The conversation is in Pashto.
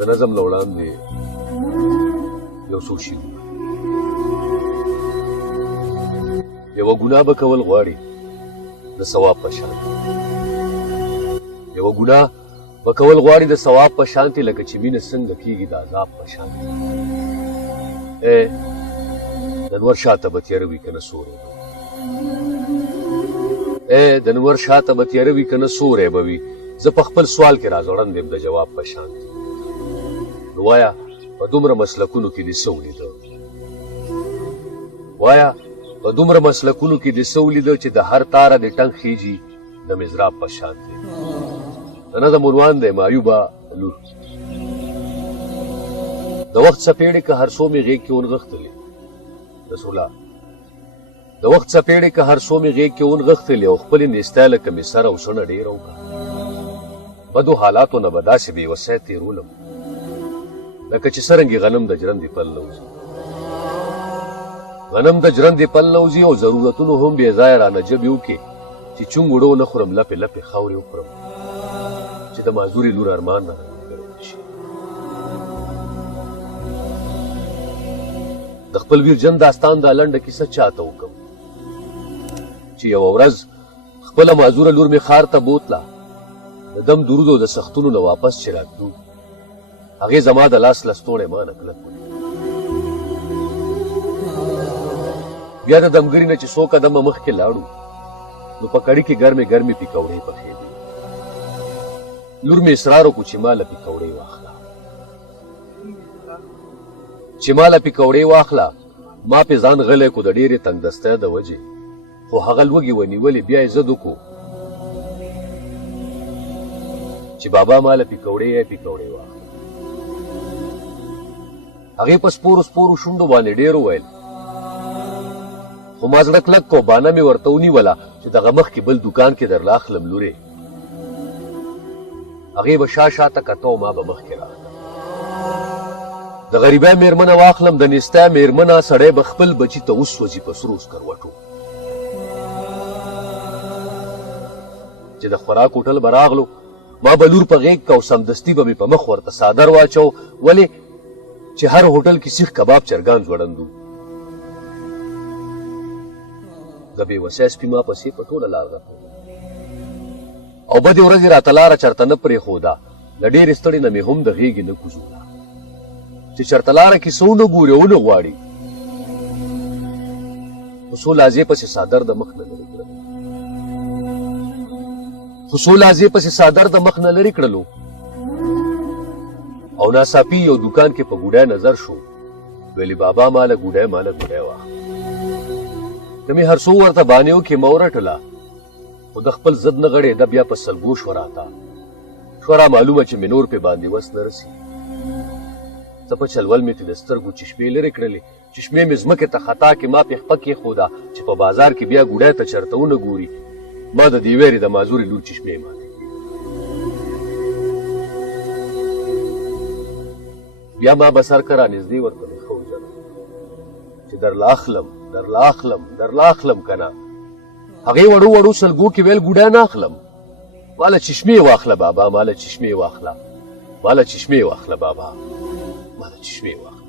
د نظم نه وړاندې یو څو شیونه. یوه ګناه به کول غواړي د ثواب په شان، یوه ګناه به کول غواړي د ثواب په شانتې، لکه چې مینه څنګه کېږي د عذاب په شانتې. د نور شاته به تیاره وي که نه سوری به د نور شاته به تیاره وي که نه سوری به وي. زه په خپل سوال کې راځوړند یم د جواب په شانتې. نو وایه په دومره مسلکونو کې دې څه ولیده؟ وایه په دومره مسلکونو کې دې څه ولیده چې د هر تاره دې ټنګ خیجي د مزراب په شانتې. د نظم عنوان دی معیوبه لور. د وخت څپېړې که هر څو مې غېږ کې ونغښتلې رسوله، د وخت څپېړې که هر څو مې غېږ کې ونغښتلې او خپلې نیستی لکه مې سر او سڼه ډېره وکړه. بدو حالاتو نه به داسې بې وسی تېرولم لکه چې څرنګې غنم د جرندې پل نه وځي. غنم د جرندې پل نه وځي او ضرورتونو هم بې ځایه رانه جبې وکړې چې چونګ وړو نه خورم، لپې لپې خاورې وخورم چې د معذورې لور ارمان نه رانه شي. د خپل ویرجن داستان دا لنډه کیسه چاته وکم چې یوه ورځ خپله معذوره لور مې ښار ته بوتله. د دم درود او د سختونو نه واپس چې راتلو، هغې زما د لاس لستوڼی ما نه کلک ونیو. بیا د دمګري نه چې څو قدمه مخکې لاړو نو په کړي کې ګرمې ګرمې پیکوړې پخېدې. لور مې اصرار وکړو چې ما له پیکوړې واخله، چې ما له پیکوړې واخله. ما پې ځان غلی کړو د ډېرې تنګدستۍ د وجې، خو هغه لوږې ونیولې. بیا یې ضد وکړو چې بابا ما له پیکوړې واخله. هغې په سپورو سپورو شونډو باندې ډېر وویل، خو ما زړه کلک کو. بانه مې ورته ونیوله چې دغه مخکې بل دوکان کې درله اخلم لورې. هغې به شاته کته او ما به مخکې راغله. د غریبۍ مېرمنه واخلم، د نیستی مېرمنه. سړی به خپل بچي ته وسوځي په سرو سکروټو. چې د خوراک هوټل به راغلو، ما به لور په غېږ که او سمدستي به مې په مخ ورته څادر واچو. ولې چې هر هوټل کې سیخ کباب چرګان ځوړندو. د بې وسی سپي ما پسې په ټوله لار غپلو او بدې ورځې راته لاره چېرته نه پرېښوده. له ډېرې ستړې نه مې هم د غېږې نه کوزوله چې چېرته لاره کې څه ونه ګوري او ونه غواړي. خو څو لازې پسې څادر د مخ نه لرې کړلو، خو څو لازې پسې څادر د مخ نه لرې کړلو او ناڅاپي یو دوکان کې په ګوډی نظر شو. ویلې بابا ماله ګوډی واخله. که مې هر څو ورته بانې وکړې ما ورټله، خو د خپل ضد نه غړېده. بیا په سلګو شوه راته، شوه را معلومه چې مې نور پې باندې وس نه رسي. څه په چلول مې ترې د سترګو چشمې لرې کړلې، چشمې مې ځمکې ته خطا کې ما پې خپه کېښوده چې په بازار کې بیا ګوډی ته چېرته ونه ګوري. ما د دې ویرې د معذورې لور چشمې ماتې. بیا ما به سر که رانږدې ورته مې ښه وژړل چې درله اخلم که نه. هغې وړو سلګو کې ویل ګوډی نه اخلم. ماله چشمې واخله بابا، ماله چشمې واخله بابا، ماله چشمې واخله.